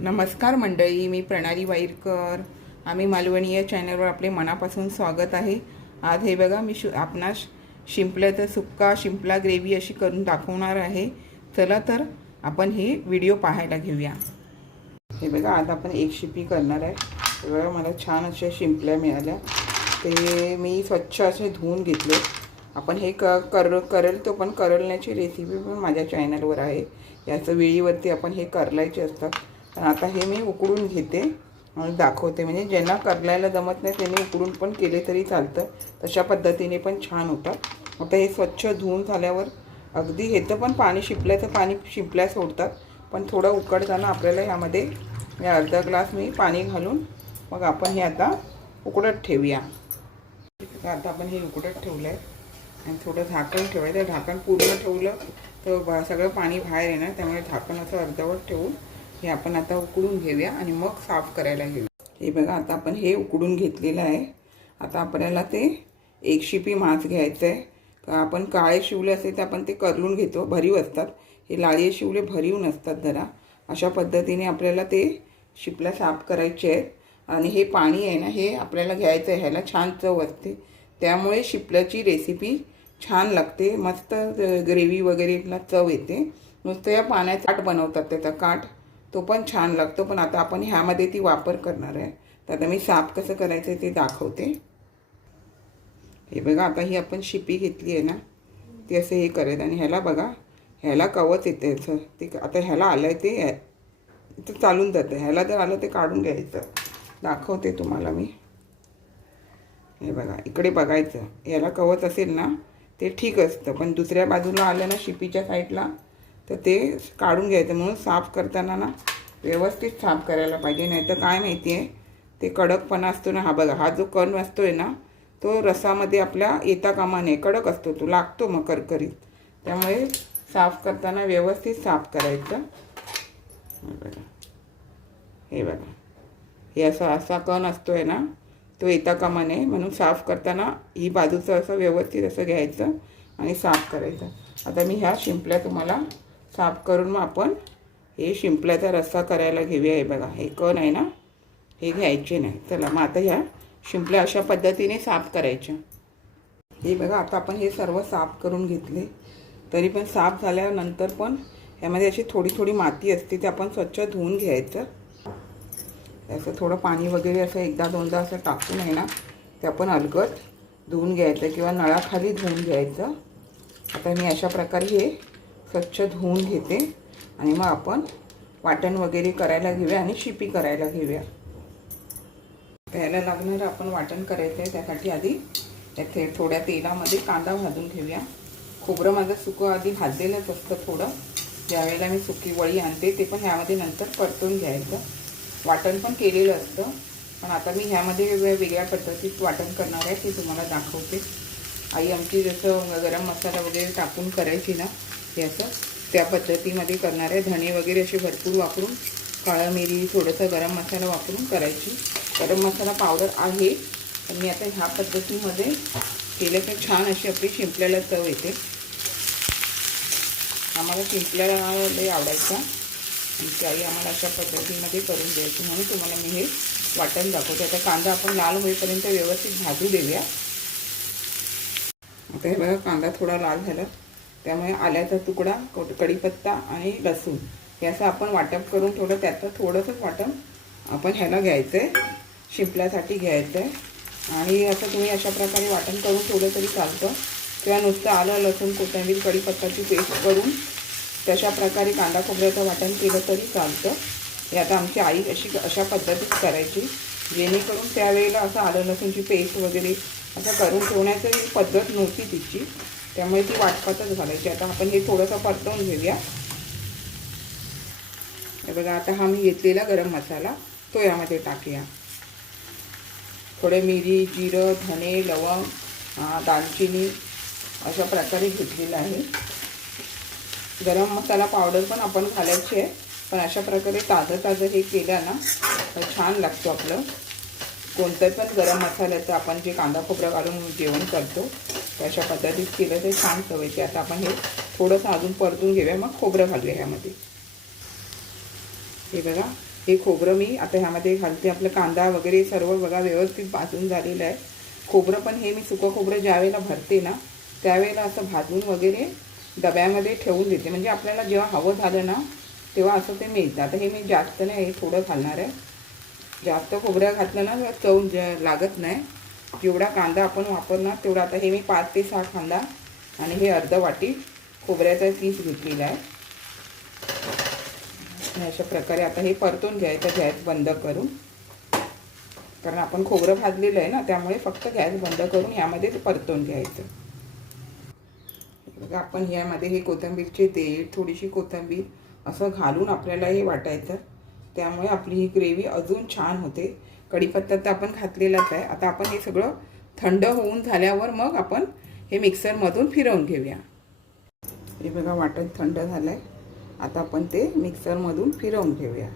नमस्कार मंडळी मी प्रणाली वाईरकर. आम्ही मालवणी या चॅनलवर आपले मनापासून स्वागत आहे. आज हे बघा मी शु आपणास तर सुक्का शिंपला ग्रेव्ही अशी करून दाखवणार आहे. चला तर आपण हे व्हिडिओ पाहायला घेऊया. हे बघा आज आपण एक शिपी करणार आहे. हे बघा मला छान अशा शिंपल्या मिळाल्या. ते मी स्वच्छ असे धुवून घेतले. आपण हे क कर करेल तो पण करलण्याची रेसिपी पण माझ्या चॅनलवर आहे. याचं वेळीवरती आपण हे करलायचे असतात तर आता हे मी उकडून घेते आणि दाखवते. म्हणजे ज्यांना करलायला जमत नाही त्यांनी उकडून पण केले तरी चालतं. तशा पद्धतीने पण छान होतात. आता हे स्वच्छ धुवून झाल्यावर अगदी हेचं पण पाणी शिपल्याचं पाणी शिंपल्या सोडतात. पण थोडं उकडताना आपल्याला ह्यामध्ये मी अर्धा ग्लास मी पाणी घालून मग आपण हे आता उकडत ठेवूया. आता आपण हे उकडत ठेवलं आहे आणि थोडं झाकण ठेवायचं. झाकण पूर्ण ठेवलं तर सगळं पाणी बाहेर येणार. त्यामुळे झाकण असं अर्धवट ठेवून हे आपण आता उकडून घेऊया आणि मग साफ करायला घेऊया. हे बघा आता आपण हे उकडून घेतलेलं आहे. आता आपल्याला ते एक शिपी मांस घ्यायचं आहे का आपण काळे शिवले असेल तर आपण ते करलून घेतो भरीव असतात. हे लाळी शिवले भरीव नसतात जरा. अशा पद्धतीने आपल्याला ते शिपल्या साफ करायचे आहेत. आणि हे पाणी आहे ना हे आपल्याला घ्यायचं आहे ह्याला छान चव असते. त्यामुळे शिपल्याची रेसिपी छान लागते. मस्त ग्रेव्ही वगैरेला चव येते. नुसतं या पाण्याचा काठ बनवतात त्याचा काठ तो पण छान लागतो पण आता आपण ह्यामध्ये ती वापर करणार आहे. तर आता मी साफ कसं करायचं ते दाखवते. हे बघा आता ही आपण शिपी घेतली आहे ना ती असं हे करायचं आणि ह्याला बघा ह्याला कवच येते असं ते आता ह्याला आलं आहे ते ते चालून जातं. ह्याला जर आलं ते काढून घ्यायचं. दाखवते तुम्हाला मी. हे बघा इकडे बघायचं. याला कवच असेल ना ते ठीक असतं. पण दुसऱ्या बाजूला आलं ना शिपीच्या साईडला तर ते काढून घ्यायचं म्हणून साफ करताना ना व्यवस्थित साफ करायला पाहिजे. नाहीतर काय माहिती आहे ते कडकपणा असतो ना. हा बघा हा जो कण असतो आहे ना तो रसामध्ये आपल्या येता कामा नये कडक असतो. तो लागतो मग करकरीत. त्यामुळे साफ करताना व्यवस्थित साफ करायचं. बघा. हे बघा. हे असा असा कण असतो आहे ना तो येता कामा नये म्हणून साफ करताना ही बाजूचं असं व्यवस्थित असं घ्यायचं आणि साफ करायचं. आता मी ह्या शिंपल्या तुम्हाला साफ करून मग आपण हे शिंपल्याचा रस्सा करायला घेऊया हे बघा. हे कण आहे ना हे घ्यायचे नाही. चला मग आता ह्या शिंपल्या अशा पद्धतीने साफ करायच्या. हे बघा आता आपण हे सर्व साफ करून घेतले. तरी पण साफ झाल्यानंतर पण ह्यामध्ये अशी थोडी थोडी माती असते ते आपण स्वच्छ धुवून घ्यायचं. असं थोडं पाणी वगैरे असं एकदा दोनदा असं टाकून आहे ना ते आपण अलगद धुवून घ्यायचं किंवा नळाखाली धुवून घ्यायचं. आता मी अशा प्रकारे हे स्वच्छ धुवून घेते आणि मग आपण वाटण वगैरे करायला घेऊया आणि शिपी करायला घेऊया. त्याला लागणारं आपण वाटण करायचं आहे त्यासाठी आधी त्याचे थोड्या तेलामध्ये कांदा भाजून घेऊया. खोबरं माझं सुकं आधी भाजलेलंच असतं थोडं. ज्यावेळेला मी सुकी वळी आणते ते पण ह्यामध्ये नंतर परतून घ्यायचं. वाटण पण केलेलं असतं पण आता मी ह्यामध्ये वेगळ्या पद्धतीत वाटण करणार आहे ते तुम्हाला दाखवते. आई आमची जसं गरम मसाला वगैरे टाकून करायची ना हे असं. त्या पद्धतीमध्ये करणार आहे धणे वगैरे असे भरपूर वापरून काळं मिरी थोडंसं गरम मसाला वापरून करायची. गरम मसाला पावडर आहे पण मी आता ह्या पद्धतीमध्ये केलं तर छान अशी आपली शिंपल्याला चव येते. आम्हाला शिंपल्याला लई आवडायचा. आमची आई आम्हाला अशा पद्धतीमध्ये करून द्यायची. म्हणून तुम्हाला मी हे वाटण दाखवते. आता कांदा आपण लाल होईपर्यंत व्यवस्थित भाजू देऊया. आता हे बघा कांदा थोडा लाल झाला. त्यामुळे आल्याचा तुकडा कढीपत्ता आणि लसूण. हे असं आपण वाटप करून थोडं त्याचं थोडंसंच वाटप आपण ह्याला घ्यायचं आहे शिंपल्यासाठी घ्यायचं आहे आणि असं तुम्ही अशा प्रकारे वाटण करून ठेवलं तरी चालतं. किंवा नुसतं आलं लसूण कोथिंबीर कढीपत्ताची पेस्ट करून तशा प्रकारे कांदा खोबऱ्याचं वाटण केलं तरी चालतं. हे आता आमची आई अशी अशा पद्धतीत करायची. जेणेकरून त्यावेळेला असं आलं लसूणची पेस्ट वगैरे असं करून ठेवण्याची पद्धत नव्हती तिची. त्यामुळे ती वाटपातच घालायची. आता आपण हे थोडंसं परतवून घेऊया. हे बघा आता हा मी घेतलेला गरम मसाला तो यामध्ये टाकूया. थोडे मिरी जिरं धणे लवंग दालचिनी अशा प्रकारे घेतलेलं आहे. गरम मसाला पावडर पण आपण घालायची आहे. पण अशा प्रकारे ताजं ताजं हे केलं ना तर छान लागतो आपलं. कोणतं पण गरम मसाल्याचं आपण जे कांदा खोबरं घालून जेवण करतो तर अशा पद्धतीत केलं तर छान चव येते. आता आपण हे थोडंसं अजून परतून घेऊया. मग खोबरं घालूया ह्यामध्ये. हे बघा हे खोबरं मी आता ह्यामध्ये घालते. आपलं कांदा वगैरे सर्व बघा व्यवस्थित भाजून झालेलं आहे. खोबरं पण हे मी सुकं खोबरं ज्यावेळेला भरते ना त्यावेळेला असं भाजून वगैरे डब्यामध्ये ठेवून देते. म्हणजे आपल्याला जेव्हा हवं झालं ना तेव्हा असं ते मिळतं. आता हे मी जास्त नाही हे थोडं घालणार आहे. जास्त खोबऱ्या घातलं ना चव ज- लागत नाही. जेवढा कांदा आपण वापरणार तेवढा आता हे मी पाच ते सहा कांदा आणि हे अर्ध वाटी खोबऱ्याचा पीस घेतलेला आहे. अशा प्रकारे आता हे परतून घ्यायचं गॅस बंद करून. कारण आपण खोबरं भाजलेलं आहे ना त्यामुळे फक्त गॅस बंद करून यामध्ये परतून घ्यायचं. बघा आपण ह्यामध्ये हे कोथिंबीरचे तेल थोडीशी कोथिंबीर असं घालून आपल्याला हे वाटायचं. त्यामुळे आपली ही ग्रेव्ही अजून छान होते. कढीपत्ता तर आपण घातलेलाच आहे. आता आपण हे सगळं थंड होऊन झाल्यावर मग आपण हे मिक्सरमधून फिरवून घेऊया. हे बघा वाटण थंड झालं आहे आता आपण ते मिक्सरमधून फिरवून घेऊया.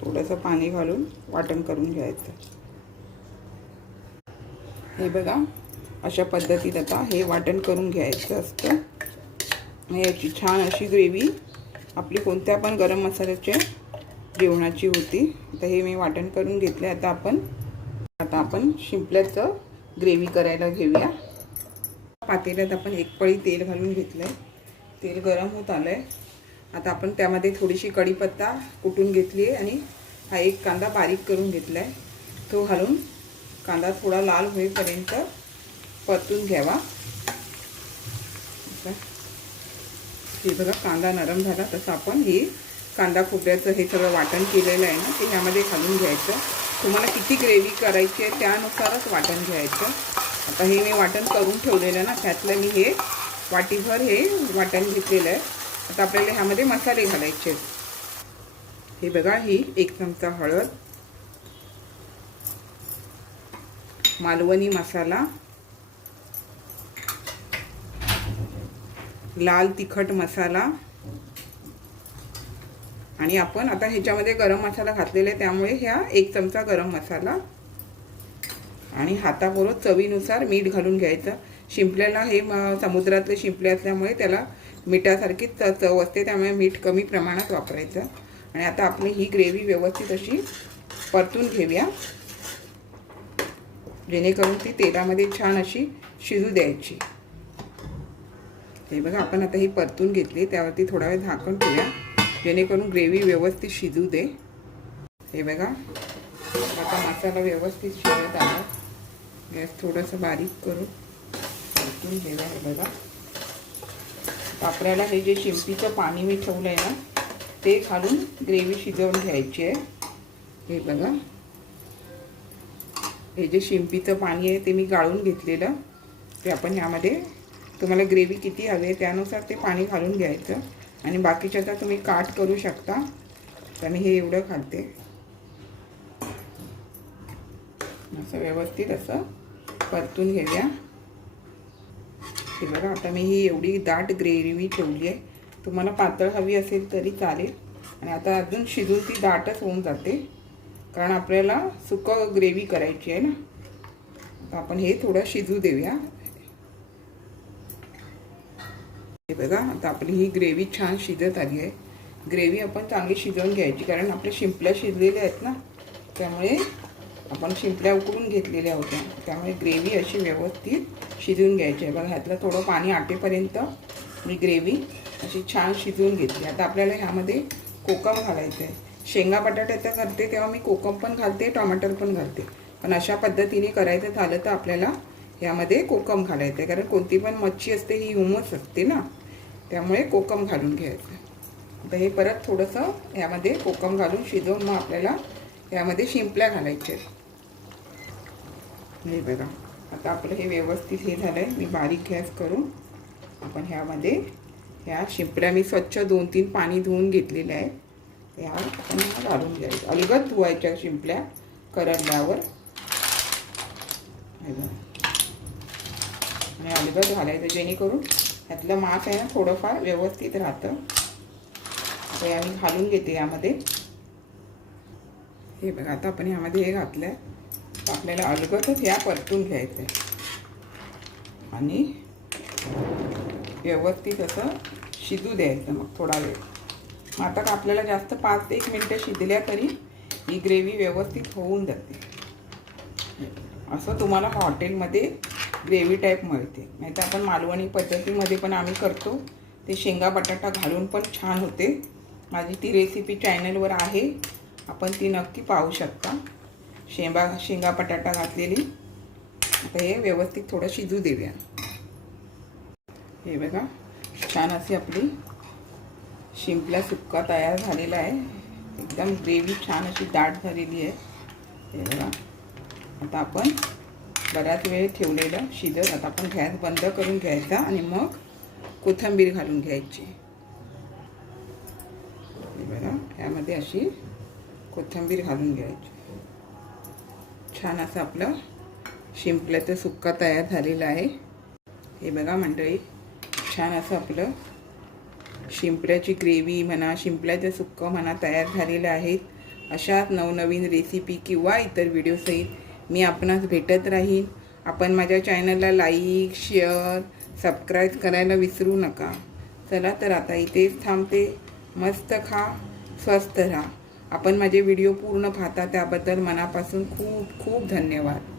थोडंसं पाणी घालून वाटण करून घ्यायचं. हे बघा अशा पद्धतीत आता हे वाटण करून घ्यायचं असतं. याची छान अशी ग्रेव्ही आपली कोणत्या पण गरम मसाल्याच्या जेवणाची होती. आता हे मी वाटण करून घेतले आता आपण आता आपण शिंपल्याचं ग्रेव्ही करायला घेऊया. पातेल्यात आपण एक पळी तेल घालून घेतलं आहे तेल गरम होत आलं आहे आता आपण त्यामध्ये थोडीशी कढीपत्ता कुटून घेतली आहे आणि हा एक कांदा बारीक करून घेतला आहे तो घालून कांदा थोडा लाल होईपर्यंत परतून घ्यावा. हे बघा कांदा नरम झाला. तसं आपण हे कांदा खोबऱ्याचं हे सगळं वाटण केलेलं आहे ना ते ह्यामध्ये घालून घ्यायचं. तुम्हाला किती ग्रेव्ही करायची आहे त्यानुसारच वाटण घ्यायचं. आता हे मी वाटण करून ठेवलेलं आहे ना त्यातलं मी हे वाटीभर हे वाटण घेतलेलं आहे. आता आपल्याला ह्यामध्ये मसाले घालायचे आहेत. हे बघा ही एक चमचा हळद मालवणी मसाला लाल तिखट मसाला. आणि आपण आता ह्याच्यामध्ये गरम मसाला घातलेला आहे त्यामुळे ह्या एक चमचा गरम मसाला. आणि हाताबरोबर चवीनुसार मीठ घालून घ्यायचं. शिंपल्याला हे समुद्रातले शिंपले असल्यामुळे त्याला मिठासारखी च चव असते त्यामुळे मीठ कमी प्रमाणात वापरायचं. आणि आता आपली ही ग्रेव्ही व्यवस्थित अशी परतून घेऊया. जेणेकरून ती तेलामध्ये छान अशी शिजू द्यायची. हे बघा आपण आता ही परतून घेतली त्यावरती थोडा वेळ झाकण ठेवूया. जेणेकरून ग्रेव्ही व्यवस्थित शिजू दे. हे बघा आता मसाला व्यवस्थित शिजत आला. गॅस थोडंसं बारीक करून परतून घेऊया हे बघा. कापऱ्याला हे जे शिंपीचं पाणी मी ठेवलं आहे ना ते घालून ग्रेव्ही शिजवून घ्यायची आहे. हे बघा. हे जे शिंपीचं पाणी आहे ते मी गाळून घेतलेलं. ते आपण यामध्ये तुम्हाला ग्रेव्ही किती हवी आहे त्यानुसार ते पाणी घालून घ्यायचं. आणि बाकीच्याचा तुम्ही काट करू शकता. तर मी हे एवढं घालते. असं व्यवस्थित असं परतून घेऊया. हे बघा आता मी ही एवढी दाट ग्रेव्ही ठेवली आहे. तुम्हाला पातळ हवी असेल तरी चालेल. आणि आता अजून शिजून ती दाटच होऊन जाते. कारण आपल्याला सुकं ग्रेव्ही करायची आहे ना. आपण हे थोडं शिजू देऊया. हे बघा. आता आपली ही ग्रेव्ही छान शिजत आली आहे. ग्रेव्ही आपण चांगली शिजवून घ्यायची कारण आपल्या शिंपल्या शिजलेल्या आहेत ना. त्यामुळे आपण शिंपल्या उकळून घेतलेल्या होत्या. त्यामुळे ग्रेव्ही अशी व्यवस्थित शिजवून घ्यायची आहे. बघा ह्यातलं थोडं पाणी आटेपर्यंत मी ग्रेव्ही अशी छान शिजवून घेतली आता आपल्याला ह्यामध्ये कोकम घालायचं आहे. शेंगा बटाट्याचा करते तेव्हा मी कोकम पण घालते टमाटर पण घालते. पण अशा पद्धतीने करायचं झालं तर आपल्याला ह्यामध्ये कोकम घालायचं आहे. कारण कोणती पण मच्छी असते ही हुमस असते ना. त्यामुळे कोकम घालून घ्यायचं. आता हे परत थोडंसं यामध्ये कोकम घालून शिजवून मग आपल्याला यामध्ये शिंपल्या घालायच्या आहेत. हे बघा आता आपलं हे व्यवस्थित हे झालं आहे मी बारीक गॅस करून आपण ह्यामध्ये ह्या शिंपल्या मी स्वच्छ दोन तीन पाणी धुवून घेतलेले आहे ह्या आपण घालून घ्यायच्या. अलगद धुवायच्या शिंपल्या करडल्यावर आणि अलगद घालायचं जेणेकरून त्यातलं मांस आहे ना थोडंफार व्यवस्थित राहतं. ते आम्ही घालून घेते यामध्ये. हे बघा आता आपण ह्यामध्ये हे घातलं आहे आपल्याला अलगतच ह्या परतून घ्यायचं आहे. आणि व्यवस्थित असं शिजू द्यायचं मग थोडा वेळ. मग आता का आपल्याला जास्त पाच ते एक मिनटं शिजल्या तरी ही ग्रेव्ही व्यवस्थित होऊन जाते. असं तुम्हाला हॉटेलमध्ये ग्रेव्ही टाईप मिळते. नाही तर आपण मालवणी पद्धतीमध्ये पण आम्ही करतो. ते शेंगा बटाटा घालून पण छान होते. माझी ती रेसिपी चॅनलवर आहे. आपण ती नक्की पाहू शकता. शेंगा शेंगा बटाटा घातलेली. आता हे व्यवस्थित थोडं शिजू देऊया. हे बघा छान अशी आपली शिंपला सुक्का तयार झालेला आहे. एकदम ग्रेव्ही छान अशी दाट झालेली आहे. हे बघा. आता आपण बराच वेळ ठेवलेलं शिजत. आता आपण गॅस बंद करून घ्यायचा आणि मग कोथिंबीर घालून घ्यायची. हे बघा यामध्ये अशी कोथिंबीर घालून घ्यायची. छान असं आपलं शिंपल्याचं सुक्का तयार झालेलं आहे. हे बघा मंडळी छान असं आपलं शिंपल्याची ग्रेव्ही म्हणा शिंपल्याचं सुक्कं म्हणा तयार झालेलं आहेत अशाच नवनवीन रेसिपी किंवा इतर व्हिडिओसहित मी आपणास भेटत राहीन आपण माझ्या चॅनलला लाईक शेअर सबस्क्राईब करायला विसरू नका. चला तर आता इथेच थांबते. मस्त खा स्वस्त राहा. आपण माझे व्हिडिओ पूर्ण पाहता त्याबद्दल मनापासून खूप खूप धन्यवाद.